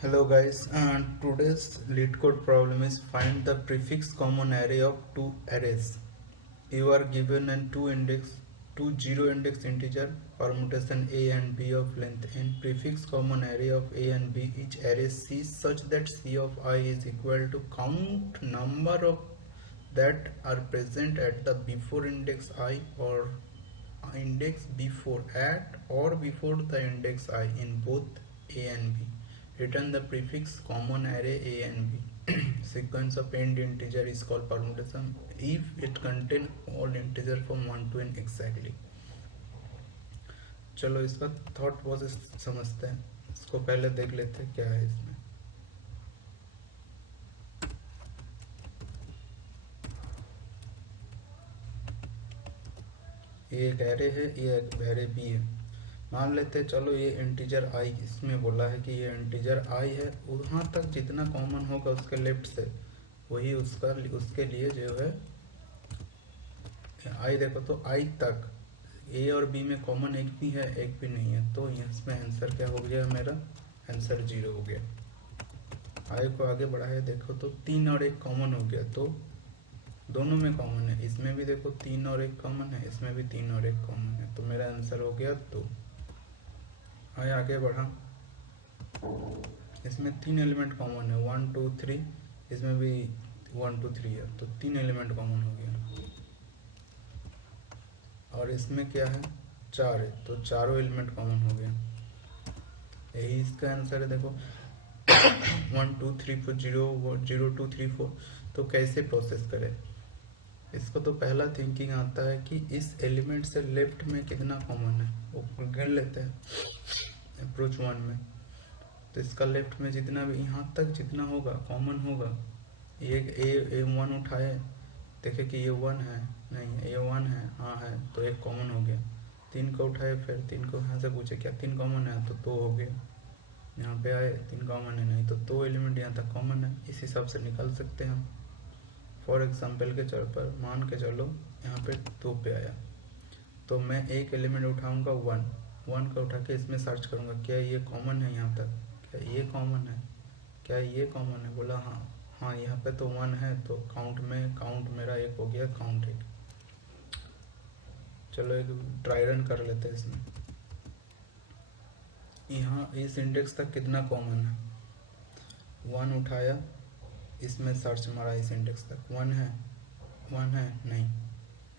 Hello guys, today's lead code problem is find the prefix common array of two arrays. You are given an two zero index integer permutation a and b of length n. Prefix common array of a and b each array c such that c of I is equal to count number of that are present at the before index I or index before at or before the index I in both a and b. Return the prefix common array a and b. Sequence of end integer is called permutation if it contain all integer from 1 to n exactly. चलो इसका thought process समझते हैं. इसको पहले देख लेते हैं क्या है इसमें. ये एक एरे है, ये एक एरे बी है. मान लेते हैं चलो ये इंटीजर आई इसमें बोला है कि ये इंटीजर आई है, वहाँ तक जितना कॉमन होगा उसके लेफ्ट से वही उसके लिए जो है आई. देखो तो आई तक ए और बी में कॉमन एक भी है एक भी नहीं है, तो इसमें आंसर क्या हो गया, मेरा आंसर 0 हो गया. आई को आगे बढ़ाए देखो तो 3 और 1 कॉमन हो गया, तो दोनों में कॉमन है. इसमें भी देखो 3 और 1 कॉमन है, इसमें भी 3 और 1 कॉमन है, तो मेरा आंसर हो गया 2. आए आगे बढ़ा. इसमें 3 एलिमेंट कॉमन है 1 2 3, इसमें भी 1 2 3 है, तो 3 एलिमेंट कॉमन हो गया. और इसमें क्या है 4 है, तो चारों एलिमेंट कॉमन हो गया. यही इसका आंसर है. देखो 1 2 3 4 0 2 3 4. तो कैसे प्रोसेस करें इसको, तो पहला थिंकिंग आता है कि इस एलिमेंट से लेफ्ट में कितना कॉमन है वो गिन लेते हैं अप्रोच 1 में. तो इसका लेफ्ट में जितना भी यहाँ तक जितना होगा कॉमन होगा, ए 1 उठाए, देखे कि ये 1 है, नहीं ये 1 है, हाँ है, तो एक कॉमन हो गया. 3 को उठाए, फिर 3 को यहाँ से पूछे क्या 3 कॉमन है, तो 2 हो गया. यहाँ पे आए 3 कॉमन है, नहीं तो 2 एलिमेंट यहाँ तक कॉमन है. इस हिसाब से निकाल सकते हैं हम. फॉर एग्जाम्पल के तौर पर मान के चलो यहाँ पे 2 पे आया, तो मैं एक एलिमेंट उठाऊंगा 1 का उठा के इसमें सर्च करूंगा क्या ये कॉमन है, यहाँ तक क्या ये कॉमन है, क्या ये कॉमन है. बोला हाँ यहाँ पे तो 1 है, तो काउंट मेरा 1 हो गया, काउंट 1. चलो एक ट्राई रन कर लेते हैं इसमें. यहाँ इस इंडेक्स तक कितना कॉमन है, 1 उठाया, इसमें सर्च मारा, इस इंडेक्स तक 1 है नहीं,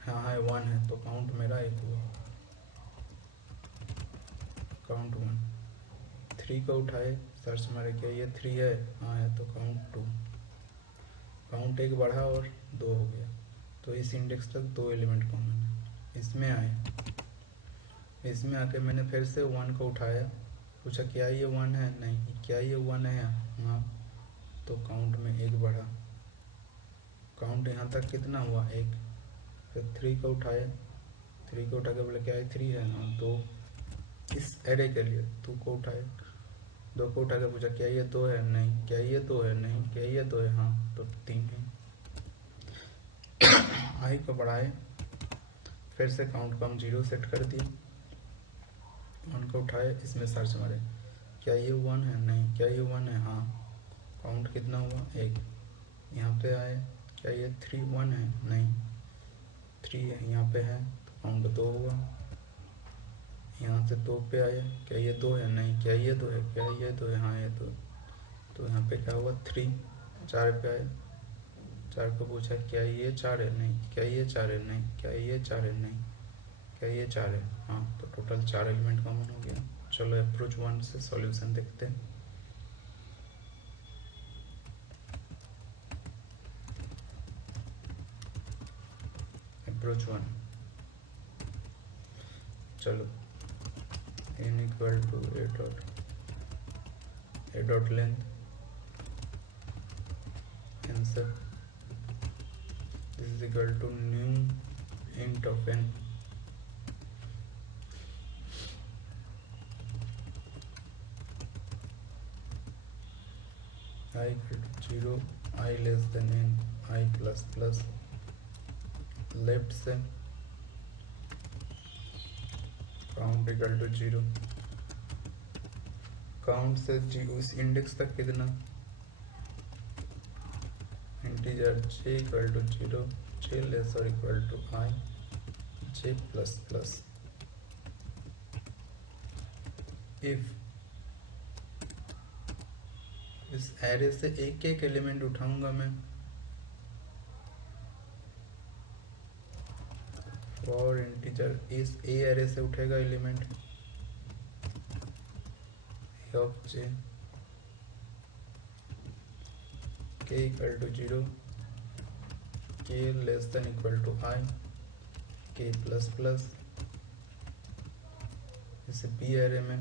हाँ है 1 है, तो काउंट मेरा 1 हुआ, काउंट 1. 3 को उठाए, सर्च मारे क्या ये 3 है, हाँ है, तो काउंट 2. काउंट 1 बढ़ा और 2 हो गया, तो इस इंडेक्स तक 2 एलिमेंट कॉमन है. इसमें आए, इसमें आके मैंने फिर से 1 को उठाया, पूछा क्या ये 1 है, नहीं, क्या ये 1 है, हाँ, तो काउंट में 1 बढ़ा. काउंट यहाँ तक कितना हुआ 1. फिर 3 को उठाया, 3 को उठा के बोले क्या ये 3 है, हाँ, 2. इस एरे के लिए 2 को उठाए, 2 को उठा के पूछा क्या ये 2 है, नहीं, क्या ये 2 है, नहीं, क्या ये 2 है, हाँ, तो 3 है. आई को बढ़ाए, फिर से काउंट को हम 0 सेट कर दिए. 1 को उठाए, इसमें सर्च मारे क्या ये 1 है, नहीं, क्या ये 1 है, हाँ, काउंट कितना हुआ 1. यहाँ पे आए, क्या ये 1 है, नहीं, 3 है, यहाँ पे है, तो काउंट 2 हुआ. यहाँ से 2 पे आए, क्या ये 2 है, नहीं, क्या ये 2 है, क्या ये 2 है, हाँ ये 2, तो यहाँ पे क्या हुआ 3. 4 पे आए, 4 को पूछा क्या ये 4 है, नहीं, क्या ये 4 है, नहीं, क्या ये 4 है, नहीं, क्या ये 4 है, हाँ, तो टोटल 4 एलिमेंट कॉमन हो गया. चलो अप्रोच 1 से सॉल्यूशन देखते हैं. अप्रोच 1, चलो n equal to a dot length answer this is equal to new int of n. I equal to 0, I less than n, I plus plus. Left से count equal to 0, count से उस index तक कितना, integer j equal to 0, j less और equal to I, j plus plus. If इस array से एक एक एलिमेंट उठाऊंगा मैं, फॉर इंटीजर इस ए एरे से उठेगा element A of j k equal to 0, k less than equal to I, k plus plus. इसे बी एरे में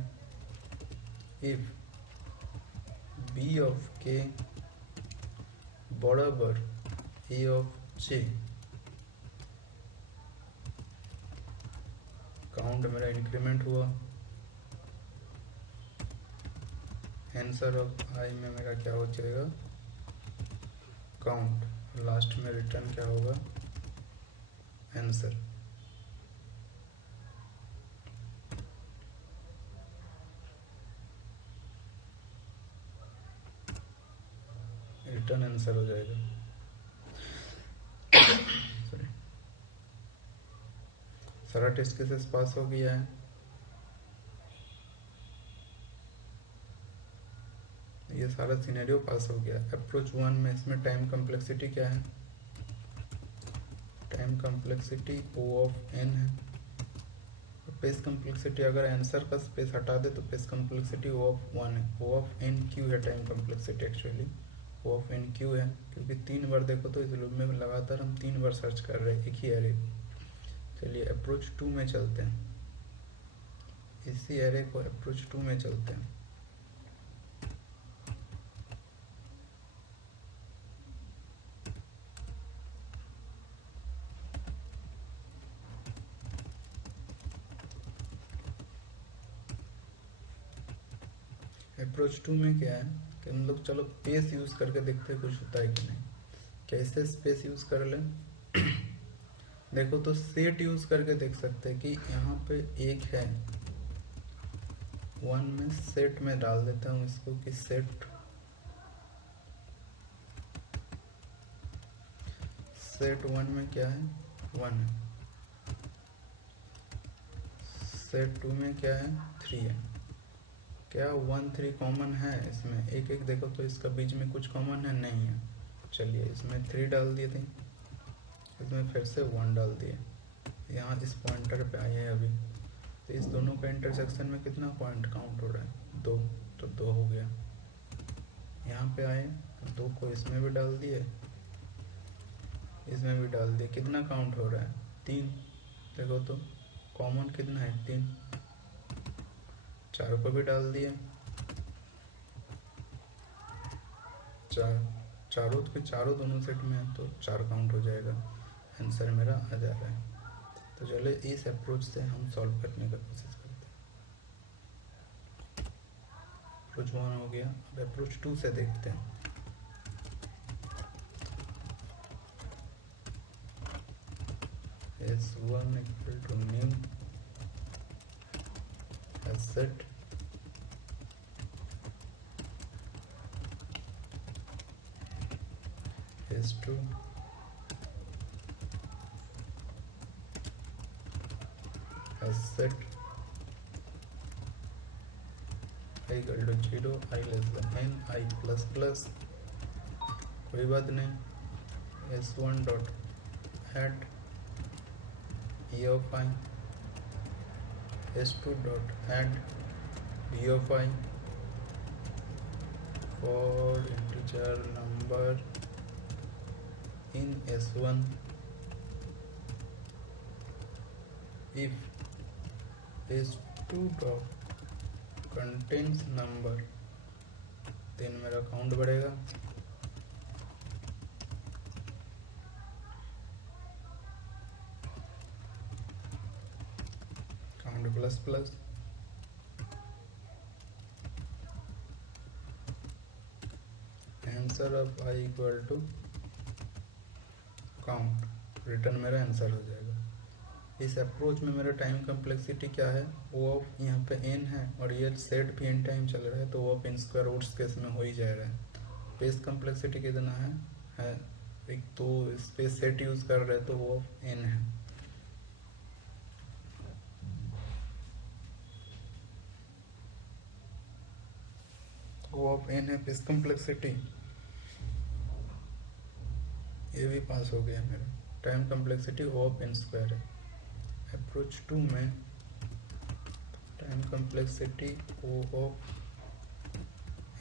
इफ b ऑफ k बराबर a ऑफ j, काउंट मेरा इंक्रीमेंट हुआ, आंसर ऑफ I में मेरा क्या हो जाएगा, काउंट, लास्ट में रिटर्न क्या होगा, आंसर। रिटर्न आंसर हो जाएगा। सॉरी, सारा टेस्ट केसेस पास हो गया है। ये सारा सिनेरियो पास हो गया। अप्रोच 1 में इसमें टाइम कम्प्लेक्सिटी क्या है, time complexity O of n है। पेस कम्प्लेक्सिटी अगर आंसर का स्पेस हटा दे तो पेस कम्प्लेक्सिटी O ऑफ 1 है। O ऑफ n क्यू है time complexity, actually O of n Q है, क्योंकि 3 बार देखो तो इस लूप में लगातार हम 3 बार सर्च कर रहे हैं एक ही एरे को। चलिए अप्रोच 2 में चलते हैं, इसी एरे को अप्रोच 2 में चलते हैं। अप्रोच 2 में क्या है कि हम लोग चलो स्पेस यूज करके देखते हैं कुछ होता है कि नहीं। कैसे स्पेस यूज कर लें देखो तो सेट यूज करके देख सकते हैं कि यहाँ पे एक है 1 में, सेट में डाल देता हूँ इसको कि सेट सेट 1 में क्या है 1 है, सेट 2 में क्या है 3 है। क्या 1 3 कॉमन है इसमें, एक एक देखो तो इसका बीच में कुछ कॉमन है, नहीं है। चलिए इसमें 3 डाल दिए थे, इसमें फिर से 1 डाल दिए, यहाँ इस पॉइंटर पे आए हैं अभी, तो इस दोनों का इंटरसेक्शन में कितना पॉइंट काउंट हो रहा है 2, तो 2 हो गया। यहाँ पे आए 2 को इसमें भी डाल दिए, इसमें भी डाल दिए, कितना काउंट हो रहा है 3। देखो तो कॉमन कितना है 3, 4 को भी डाल दिए, 4 चारों के चारों दोनों सेट में है तो 4 काउंट हो जाएगा, आंसर मेरा आ जा रहा है। तो चलो इस अप्रोच से हम सॉल्व करने का कोशिश करते हैं। अप्रोच 1 हो गया, अब अप्रोच 2 से देखते हैं। S1 equal to new asset S2 asset I equal to 0, I less than n, I plus plus, कोई बात नहीं। S1 dot add E of I, S2 dot add B of I for integer number in S1 if S2 dot contains number, then मेरा count बढ़ेगा। Count plus plus, answer of I equal to count, return मेरा answer हो जाएगा। इस approach में मेरा time complexity क्या है, वो ऑफ यहाँ पे n है और ये सेट भी n टाइम चल रहा है, तो O of n square roots case में हो ही जा रहा है। पेस कम्प्लेक्सिटी कितना है एक तो इस पे सेट यूज़ कर रहे हैं तो वो ऑफ n है। वो ऑफ n है पेस कम्प्लेक्सिटी, ये भी पास हो गया मेरा। Time complexity O of n square है। अप्रोच 2 में time complexity O of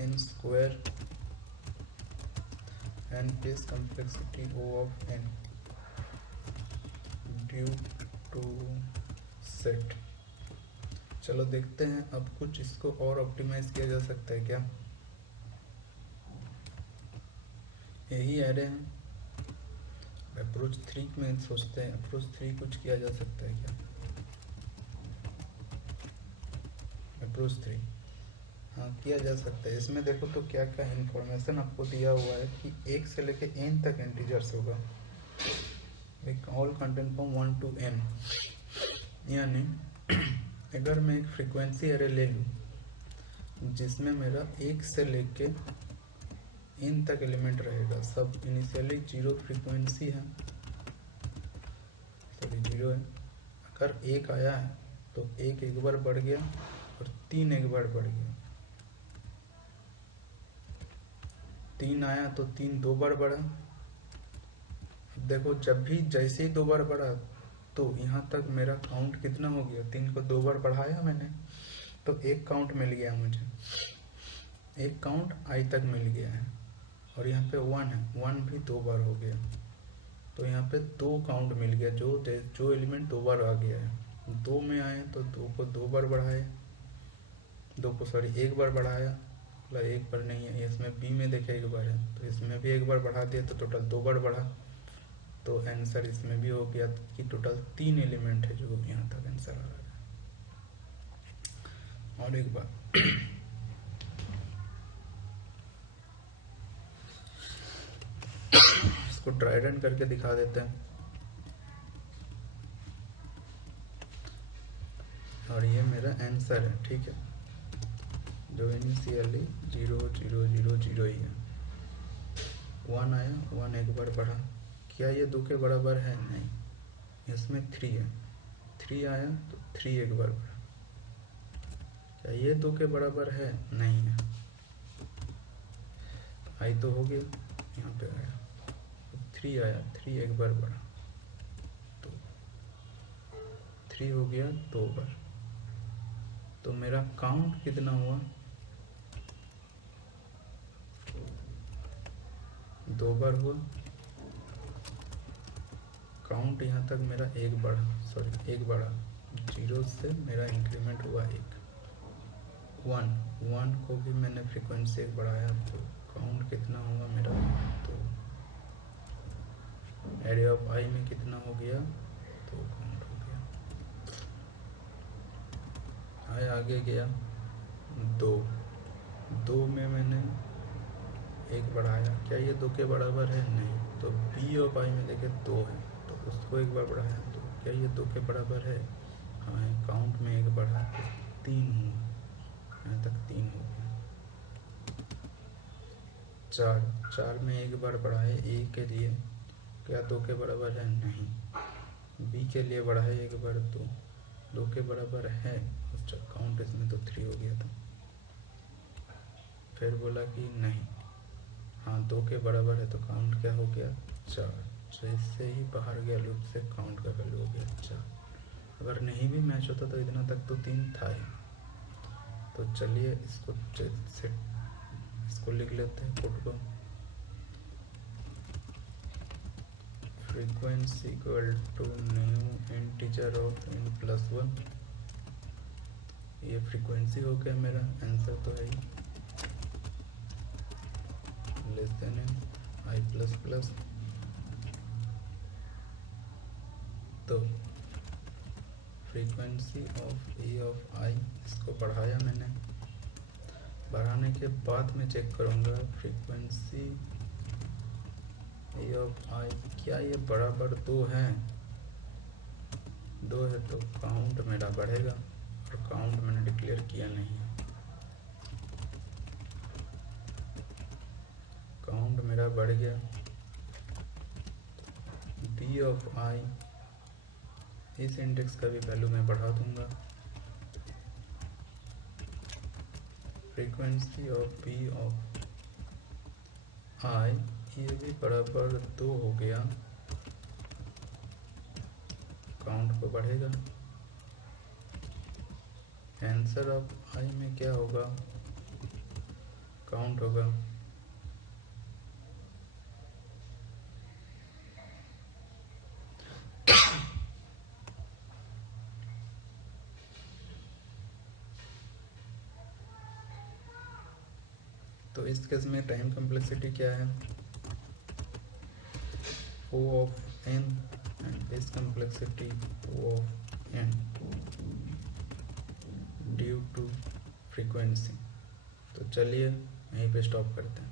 n square and space complexity O of n due to set. चलो देखते हैं अब कुछ इसको और ऑप्टिमाइज किया जा सकता है क्या। यही एरे हैं। अप्रोच 3 में सोचते हैं, अप्रोच 3 कुछ किया जा सकता है क्या। अप्रोच 3 हाँ किया जा सकता है। इसमें देखो तो क्या क्या इन्फॉर्मेशन आपको दिया हुआ है कि 1 से लेके n तक इंटीजर्स होगा, एक all content from 1 to n। यानी अगर मैं एक फ्रीक्वेंसी एरे ले लूँ जिसमें मेरा 1 से लेके n तक एलिमेंट रहेगा, सब इनिशियली 0 फ्रीक्वेंसी है, सॉरी 0 है। अगर 1 आया है तो 1 एक बार बढ़ गया और 3 एक बार बढ़ गया, 3 आया तो 3 दो बार बढ़ा। देखो जब भी जैसे ही 2 बार बढ़ा तो यहाँ तक मेरा काउंट कितना हो गया, 3 को 2 बार बढ़ाया मैंने तो एक काउंट मिल गया मुझे, एक काउंट आई तक मिल गया है। और यहाँ पे 1 है, 1 भी 2 बार हो गया तो यहाँ पे 2 काउंट मिल गया। जो एलिमेंट 2 बार आ गया है, 2 में आए तो 2 को 2 बार बढ़ाए, 2 को सॉरी 1 बार बढ़ाया, मतलब 1 बार नहीं है, इसमें बी में देखे 1 बार है तो इसमें भी 1 बार बढ़ा दिया तो टोटल 2 बार बढ़ा। तो आंसर इसमें भी हो गया कि टोटल 3 एलिमेंट है जो यहाँ तक आंसर आ रहा है। और एक बार इसको ड्राई रन करके दिखा देते हैं। और ये मेरा आंसर है, ठीक है, जो इनिशियली 0 0 0 0 ही है। 1 आया, 1 एक बार बढ़ा, क्या ये 2 के बराबर है, नहीं, इसमें 3 है, 3 आया तो 3 एक बार बढ़ा, क्या ये 2 के बराबर है, नहीं है, आई तो हो गया, यहाँ पे आया 3 आया, 3 एक बार बढ़ा तो 3 हो गया 2 बार। तो मेरा काउंट कितना हुआ, 2 बार हुआ काउंट, यहाँ तक मेरा 1 बढ़ा, सॉरी 1 बढ़ा, 0 से मेरा इंक्रीमेंट हुआ 1 1 को भी मैंने फ्रीक्वेंसी 1 बढ़ाया तो काउंट कितना हुआ मेरा, तो एरे ऑफ आई में कितना हो गया, तो काउंट हो गया, आई आगे गया 2 में मैंने 1 बढ़ाया, क्या ये 2 के बराबर है, नहीं, तो बी ऑफ आई में देखे 2 है तो उसको 1 बार बढ़ाया तो क्या ये 2 के बराबर है, हाँ है, काउंट में 1 बढ़ा तो 3 हुआ, यहाँ तक 3 हो गया। 4 में 1 बार बढ़ाए ए के लिए, क्या 2 के बराबर है, नहीं, बी के लिए बढ़ाए 1 बार तो 2 के बराबर है, उसका काउंट इसमें तो 3 हो गया था। फिर बोला कि नहीं, हाँ 2 के बराबर है तो काउंट क्या हो गया 4, जैसे ही बाहर गया लूप से काउंट का वैल्यू हो गया 4। अगर नहीं भी मैच होता तो इतना तक तो 3 था ही। तो चलिए इसको लिख लेते हैं कोड को, frequency equal to new integer of n plus 1, ये फ्रीक्वेंसी हो गया मेरा, आंसर तो है ही, less than n I plus plus. तो frequency of A of I, इसको बढ़ाया मैंने, बढ़ाने के बाद मैं चेक करूँगा फ्रीक्वेंसी ए ऑफ आई, क्या ये बराबर 2 है, 2 है तो काउंट मेरा बढ़ेगा, और काउंट मैंने डिक्लेयर किया नहीं है। काउंट मेरा बढ़ गया। बी ऑफ आई, इस इंडेक्स का भी वैल्यू मैं बढ़ा दूंगा। फ्रीक्वेंसी ऑफ बी ऑफ आई, ये भी बराबर 2 हो गया, काउंट को बढ़ेगा। आंसर ऑफ आई में क्या होगा, काउंट होगा। तो इस केस में टाइम कम्प्लेक्सिटी क्या है, O ऑफ n, एंड इस complexity O of n due to frequency. तो चलिए यहीं पे स्टॉप करते हैं।